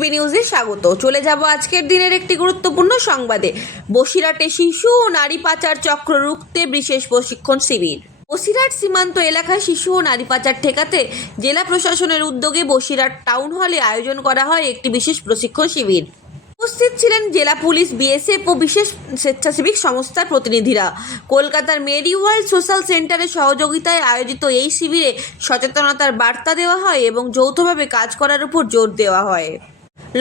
SB নিউজে স্বাগত। চলে যাব আজকের দিনের একটি গুরুত্বপূর্ণ সংবাদে। বসিরহাটে শিশু ও নারী পাচার চক্র রুখতে বিশেষ প্রশিক্ষণ শিবির। বসিরহাট সীমান্ত এলাকায় শিশু ও নারী পাচার ঠেকাতে জেলা প্রশাসনের উদ্যোগে বসিরহাট টাউন হলে আয়োজন করা হয় একটি বিশেষ প্রশিক্ষণ শিবির। উপস্থিত ছিলেন জেলা পুলিশ, বিএসএফ ও বিশেষ স্বেচ্ছাসেবী সংস্থার প্রতিনিধিরা। কলকাতার মেরি ওয়ার্ল্ড সোশ্যাল সেন্টারের সহযোগিতায় আয়োজিত এই শিবিরে সচেতনতার বার্তা দেওয়া হয় এবং যৌথভাবে কাজ করার উপর জোর দেওয়া হয়।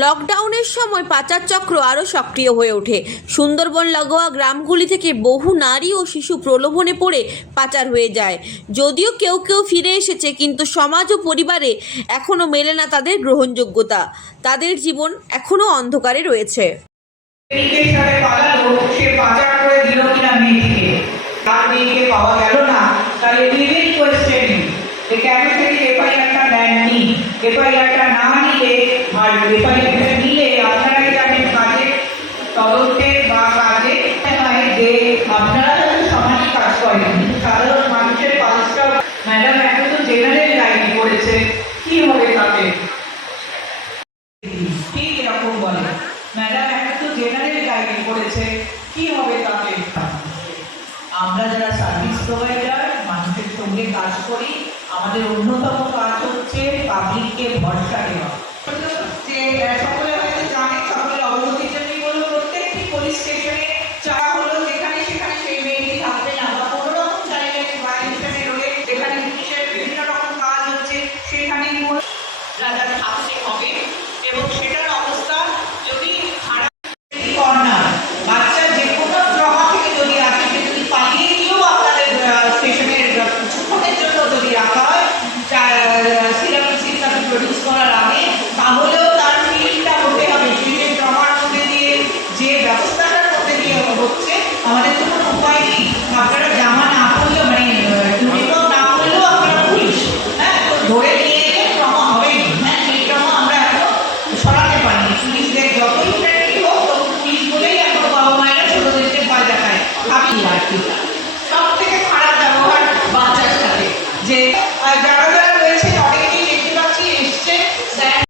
লকডাউনের সময় পাচার চক্র আরও সক্রিয় হয়ে ওঠে। সুন্দরবন লাগোয়া গ্রামগুলি থেকে বহু নারী ও শিশু প্রলোভনে পড়ে পাচার হয়ে যায়। যদিও কেউ কেউ ফিরে এসেছে, কিন্তু সমাজ ও পরিবারে এখনও মেলে না তাদের গ্রহণযোগ্যতা। তাদের জীবন এখনও অন্ধকারে রয়েছে। এফআইআরটা না নিলে আর এফআইআরটা নিলে আপনারা জানেন কাজে তদন্তে বা কাজে যে আপনারা যখন সমাজে কাজ করেন সাধারণ মানুষের কাজটা ম্যাডাম একদম জেনারেল লাইন করেছে, কি হবে তাতে? ঠিক এরকম বলে ম্যাডাম একদম জেনারেল লাইন করেছে, কি হবে তাতে? আমরা যারা সার্ভিস প্রোভাইডার মানুষের সঙ্গে কাজ করি, আমাদের অন্যতম কাজ হচ্ছে পাবলিককে ভরসা দেওয়া। যে সকলে হয়তো জানেন, সকলের অবগতির জন্যই বলবো, প্রত্যেকটি পুলিশ স্টেশনে যারা হলো যেখানে সেখানে সেই মেয়েটি থাকবে না বা কোনো রকম চাইলে ভায়োলেশনের রোলে যেখানে পুলিশের বিভিন্ন রকম কাজ হচ্ছে সেখানে রাজা থাকতে হবে এবং সেটার অবস্থা যদি খারাপ কর্নার বাচ্চা যে কোনো ট্রমা থেকে যদি আসে, যদি পালিয়ে গিয়েও আপনাদের স্টেশনের কিছুক্ষণের জন্য যদি রাখা হয় সিরাম প্রডিউস করার আগে, তাহলেও তার ফিলটা হতে হবে। সেই যে ট্রমার মধ্যে দিয়ে যে ব্যবস্থাটার মধ্যে দিয়ে হচ্ছে, আমাদের তো কোনো উপায় নেই। আপনারা জামা না করলেও মানে ইউনিফর্ম না করলেও আপনারা পুলিশ, হ্যাঁ, তো ধরে নিয়ে গেলে ট্রমা হবেই। হ্যাঁ, সেই ট্রমা আমরা এখনো সরাতে পারিনি। পুলিশদের যতই ফ্রেন্ডলি হোক, তবু পুলিশ বলেই এখনো বাবা মায়েরা ছোটদেরকে ভয় দেখায়। ভাবি আর কি সব থেকে খারাপ ব্যবহার বাচ্চার সাথে, যে যারা